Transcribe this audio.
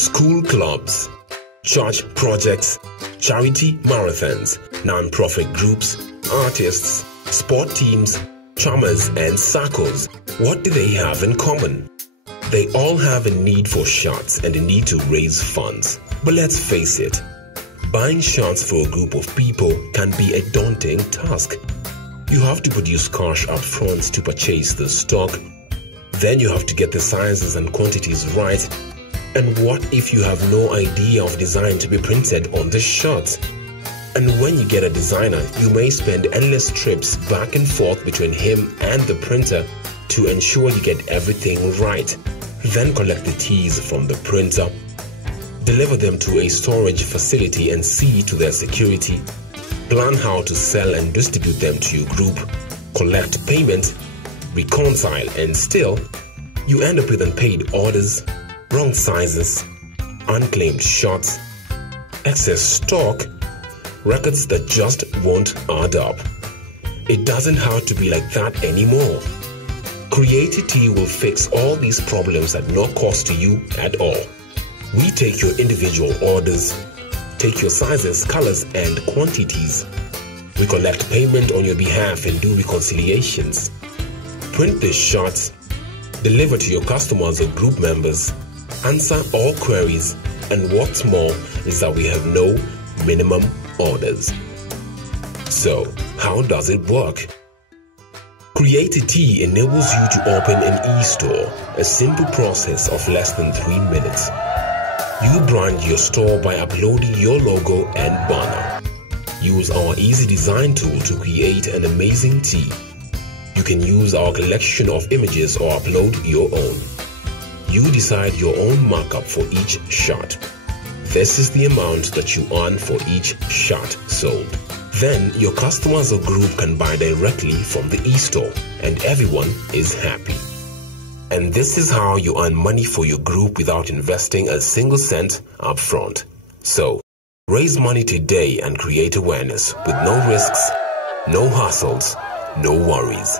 school clubs, church projects, charity marathons, non-profit groups, artists, sport teams, drummers and circles. What do they have in common? They all have a need for shots and a need to raise funds. But let's face it, buying shots for a group of people can be a daunting task. You have to produce cash up front to purchase the stock. Then you have to get the sizes and quantities right. And what if you have no idea of design to be printed on the shot? And when you get a designer, you may spend endless trips back and forth between him and the printer to ensure you get everything right. Then collect the tees from the printer, deliver them to a storage facility and see to their security, plan how to sell and distribute them to your group, collect payment, reconcile, and still, you end up with unpaid orders, wrong sizes, unclaimed shots, excess stock, records that just won't add up. It doesn't have to be like that anymore. Creati-Tee will fix all these problems at no cost to you at all. We take your individual orders, take your sizes, colors, and quantities. We collect payment on your behalf and do reconciliations. Print the shots, deliver to your customers or group members, answer all queries, and what's more is that we have no minimum orders. So, how does it work? Creati-Tee enables you to open an e-store, a simple process of less than 3 minutes. You brand your store by uploading your logo and banner. Use our easy design tool to create an amazing tee. You can use our collection of images or upload your own. You decide your own markup for each shot. This is the amount that you earn for each shot sold. Then your customers or group can buy directly from the e-store and everyone is happy. And this is how you earn money for your group without investing a single cent up front. So, raise money today and create awareness with no risks, no hassles, no worries.